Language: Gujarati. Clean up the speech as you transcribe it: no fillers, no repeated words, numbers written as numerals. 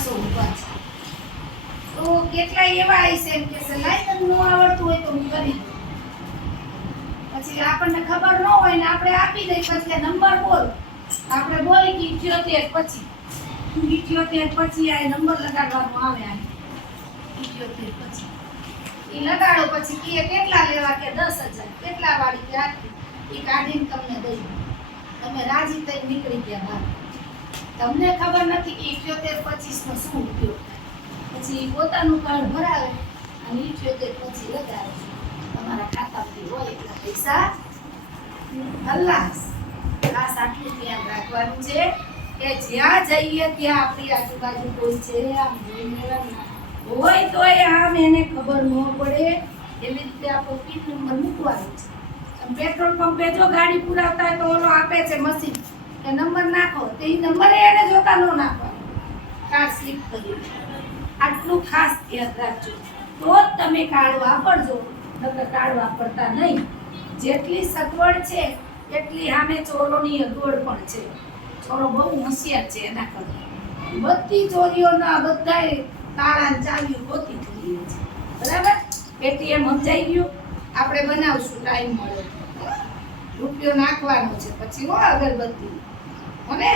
માણસો ઊભા છે. તો કેટલાય એવા હશે એમ કે લાઈ તને ન આવડતું હોય તો હું કરી દઉં. પછી આપણને ખબર ન હોય ને આપણે આપી દઈ, પછી નંબર બોલ, આપણે બોલી કે 78 પછી 78 પછી આ નંબર લગાડવાનો આવે. આ 78 પછી એ લગાડો, પછી કે કેટલા લેવા, કે 10,000, કેટલા વાળી, કે આટલી. એ કાઢીને તમને દઈ દો. તમે રાજી થઈ નીકળી ગયા બહાર. તમને ખબર નથી કે 78 25 નો શું ઉપયોગ. પછી પોતાનું કાર્ડ ભરાવે અને 78 પછી લગાવે. તમારા ખાતામાંથી હોય એટલા પૈસા ખલાસ. ખાસ આટલું ધ્યાન રાખવાનું છે કે જ્યાં જઈએ ત્યાં આપણી આજુબાજુ કોઈ છે આમ જોઈને હોય તોય આમ એને ખબર ન પડે એવી રીતે આપણો પિન નંબર મૂકવાનો છે. પેટ્રોલ પંપે જો ગાડી પુરાવતા હોય તો ઓલો આપે છે મશીન કે નંબર નાખો, તે નંબર એને જોતા ન નાખવાનો, કાર્ડ સ્લીપ કરી. આટલું ખાસ ધ્યાન રાખજો તો જ તમે કાર્ડ વાપરજો, નકર કાર્ડ વાપરતા નહીં. જેટલી સગવડ છે એટલી સામે ચોરોની અગવડ પણ છે. ચોરો બહુ હોશિયાર છે. એના કરતા બધી ચોરીઓના બધાય તાળા ચાવી ગોતી થઈ છે. બરાબર? એટીએમ સમજાઈ ગયું. આપણે બનાવશું ટાઈમ મળે રૂપિયો નાખવાનો છે પછી હો અગરબત્તી. હો ને?